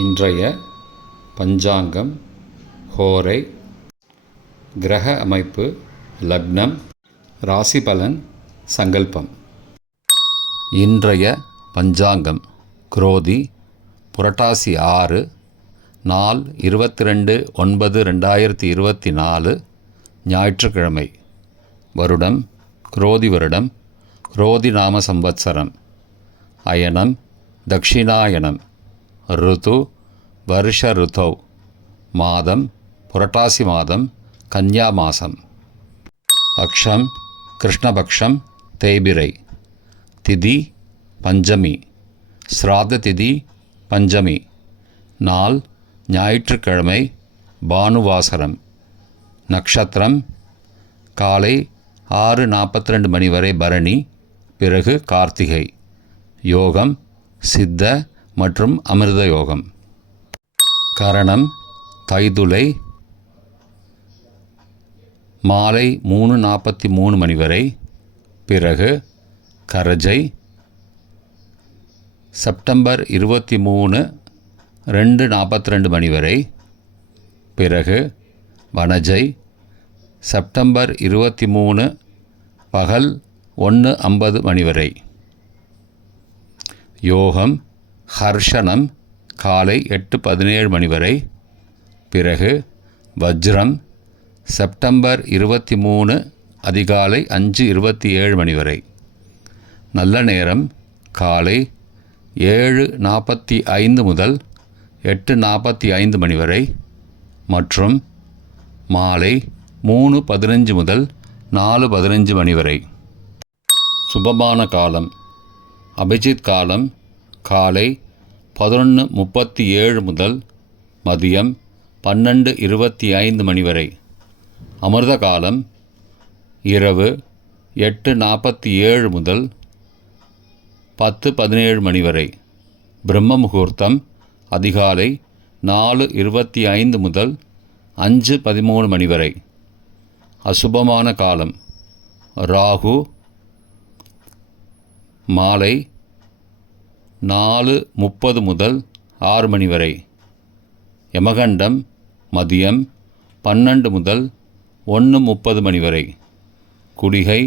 இன்றைய பஞ்சாங்கம், ஹோரை, கிரக அமைப்பு, லக்னம், ராசி பலன், சங்கல்பம். இன்றைய பஞ்சாங்கம் குரோதி புரட்டாசி 6, நாள் 22/9/2024, ஞாயிற்றுக்கிழமை. வருடம் குரோதி வருடம், குரோதி நாம சம்வத்சரம். அயனம் தக்ஷிணாயனம். ருது வருஷ ருதௌ. மாதம் புரட்டாசி மாதம், கன்யா மாதம். பக்ஷம் கிருஷ்ணபக்ஷம், தேய்பிரை. திதி பஞ்சமி. ஸ்ராத்த திதி பஞ்சமி. நாள் ஞாயிற்றுக்கிழமை, பானுவாசரம். நக்ஷத்திரம் காலை 6:42 மணி வரை பரணி, பிறகு கார்த்திகை. யோகம் சித்த மற்றும் அமிர்த யோகம். கரணம் தைதுளை மாலை 3:43 மணி வரை, பிறகு கரஜை. செப்டம்பர் 23 2:42 மணி வரை, பிறகு வனஜை. செப்டம்பர் 23 பகல் 1:50 மணி வரை. யோகம் ஹர்ஷனம் காலை 8:17 மணி வரை, பிறகு வஜ்ரம். செப்டம்பர் 23 அதிகாலை 5:27 மணி வரை. நல்ல நேரம் காலை 7:45 முதல் 8:45 மணி வரை மற்றும் மாலை 3:15 முதல் 4:15 மணி வரை. சுபமான காலம் அபிஜித் காலம் காலை 11:37 முதல் மதியம் 12:25 மணி வரை. அமிர்த காலம் இரவு 8:47 முதல் 10:17 மணி வரை. பிரம்ம முகூர்த்தம் அதிகாலை 4:25 முதல் 5:13 மணி வரை. அசுபமான காலம் ராகு மாலை 4:30 முதல் 6 மணி வரை. யமகண்டம் மதியம் 12 முதல் 1:30 மணி வரை. குளிகை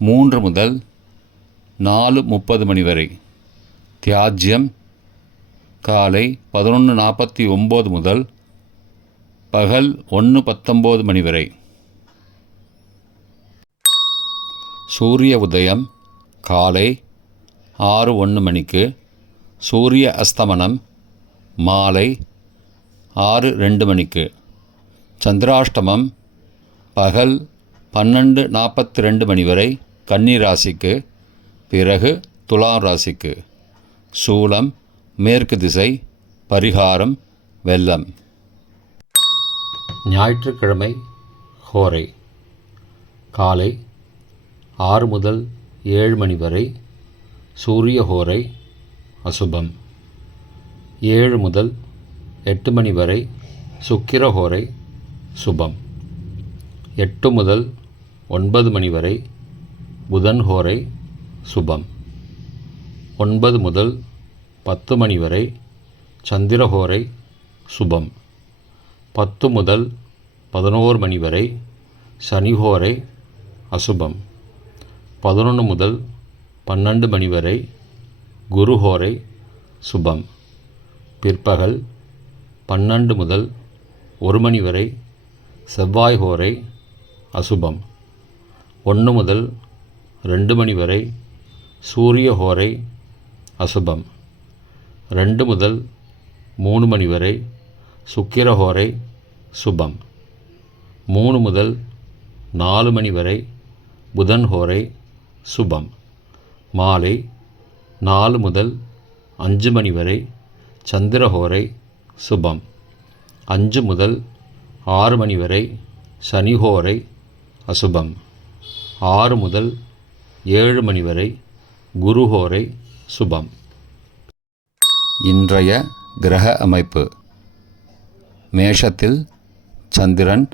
3 முதல் 4:30 மணி வரை. தியாஜ்யம் காலை 11:49 முதல் பகல் 1:19 மணி வரை. சூரிய உதயம் காலை 6:01 மணிக்கு. சூரிய அஸ்தமனம் மாலை 6:02 மணிக்கு. சந்திராஷ்டமம் பகல் 12:42 மணி வரை கன்னி ராசிக்கு, பிறகு துலாம் ராசிக்கு. சூலம் மேற்கு திசை. பரிகாரம் வெல்லம். ஞாயிற்றுக்கிழமை ஹோரை காலை 6 முதல் 7 மணி வரை சூரிய ஹோரை அசுபம். 7 முதல் 8 மணி வரை சுக்கிர ஹோரை சுபம். 8 முதல் 9 மணி வரை புதன் ஹோரை சுபம். 9 முதல் 10 மணி வரை சந்திர ஹோரை சுபம். 10 முதல் 11 மணி வரை சனி ஹோரை அசுபம். 11 முதல் 12 மணி வரை குரு ஹோரை சுபம். பிற்பகல் 12 முதல் 1 மணி வரை செவ்வாய் ஹோரை அசுபம். 1 முதல் 2 மணி வரை சூரிய ஹோரை அசுபம். 2 முதல் 3 மணி வரை சுக்கிர ஹோரை சுபம். 3 முதல் 4 மணி வரை புதன் ஹோரை சுபம். மாலை 4 முதல் 5 மணி வரை சந்திர ஹோரை சுபம். 5 முதல் 6 மணி வரை சனி ஹோரை அசுபம். 6 முதல் 7 மணி வரை குரு ஹோரை சுபம். இன்றைய கிரக அமைப்பு. மேஷத்தில் சந்திரன்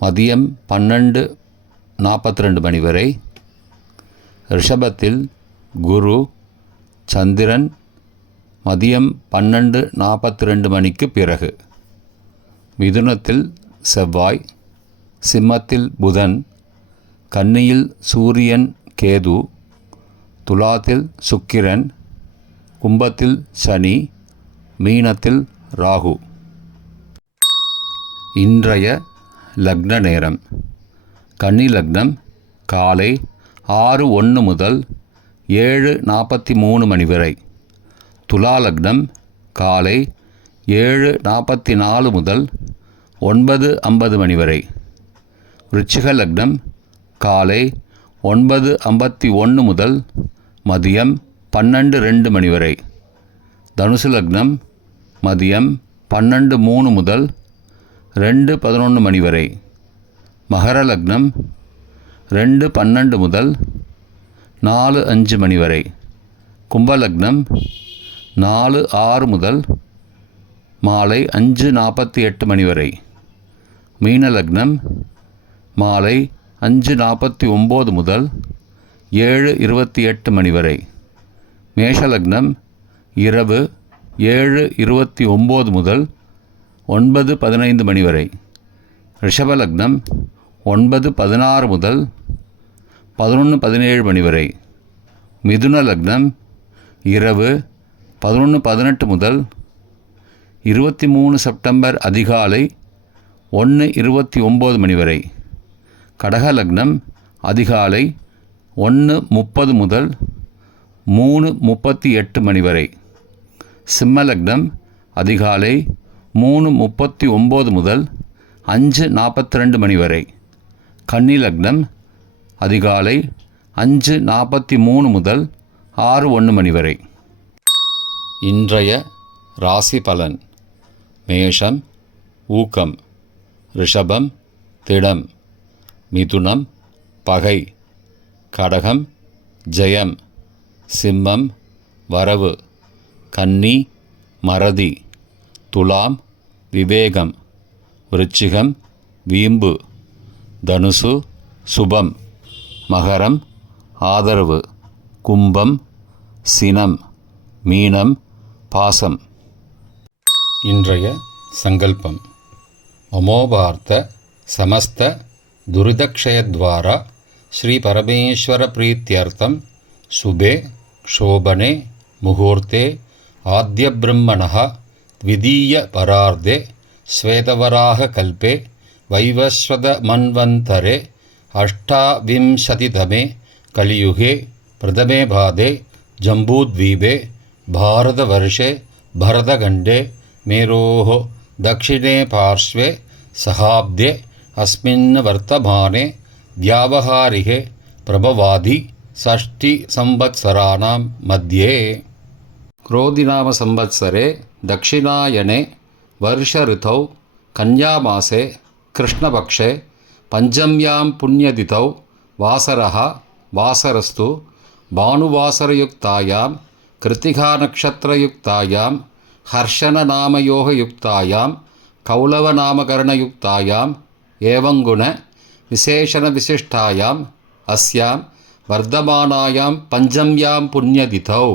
மதியம் 12:42 மணி வரை. ரிஷபத்தில் குரு, சந்திரன் மதியம் 12:42 மணிக்கு பிறகு. மிதுனத்தில் செவ்வாய், சிம்மத்தில் புதன், கன்னியில் சூரியன் கேது, துலாத்தில் சுக்கிரன், கும்பத்தில் சனி, மீனத்தில் ராகு. இன்றைய லக்ன நேரம். கன்னி லக்னம் காலை 6:01 முதல் 7:43 மணி வரை. துலா லக்னம் காலை 7:44 முதல் 9:50 மணி வரை. விருச்சிக லக்னம் காலை 9:51 முதல் மதியம் 12:02 மணி வரை. தனுசு லக்னம் மதியம் 12:03 முதல் 2:11 மணி வரை. மகர லக்னம் 2:12 முதல் 4:05 மணி வரை. கும்பலக்னம் 4:06 முதல் மாலை 5:48 மணி வரை. மீன லக்னம் மாலை 5:49 முதல் 7:28 மணி வரை. மேஷ லக்னம் இரவு 7:29 முதல் 9:15 மணி வரை. ரிஷப லக்னம் 9:16 முதல் 11:17 மணி வரை. மிதுன லக்னம் இரவு 11:18 முதல் 23 செப்டம்பர் அதிகாலை 1:29 மணி வரை. கடக லக்னம் அதிகாலை 1:30 முதல் 3:38 மணி வரை. சிம்ம லக்னம் அதிகாலை 3:39 முதல் 5:42 மணி வரை. கன்னி லக்னம் அதிகாலை 5:43 முதல் 6:01 மணி வரை. இன்றைய ராசி பலன். மேஷம் ஊக்கம், ரிஷபம் திடம், மிதுனம் பகை, கடகம் ஜெயம், சிம்மம் வரவு, கன்னி மறதி, துலாம் விவேகம், விருச்சிகம் வீம்பு, தனுசு சுபம், மகரம் ஆதரவு, கும்பம் சினம், மீனம் பாசம். இன்றைய சங்கல்பம். அமோபார்த்த சமஸ்த துரிதக்ஷயத்வாரா ஸ்ரீ பரமேஸ்வர பிரீத்யர்த்தம் சுபே க்ஷோபனே முகூர்த்தே ஆத்ய பிரம்மணः த்விதீய பரார்த்தே ஸ்வேதவராக கல்பே வைவஸ்வத மன்வந்தரே அஷ்டாவிம்சதிதமே கலியுகே பிரதமே பாதே ஜம்பூத்வீபே பாரதவர்ஷே பரதகண்டே மேரோः दक्षिणे पार्श्वे सहाब्दे अस्मिन् वर्तमाने व्यावहारिके प्रभवादि षष्टिसंवत्सराणां मध्ये क्रोधिनाम संवत्सरे दक्षिणायने वर्षऋतौ कन्यामासे कृष्णपक्षे पञ्चम्यां पुण्यतिथौ वासरः वासरस्तु भानुवासरयुक्तायां कृत्तिकानक्षत्रयुक्तायां हर्षणनामयोगयुक्तायां कौलवनामकरणयुक्तायां एवंगुण विशेषणविशिष्टायाम् अस्यां वर्धमानायां पञ्चम्यां पुण्यतिथौ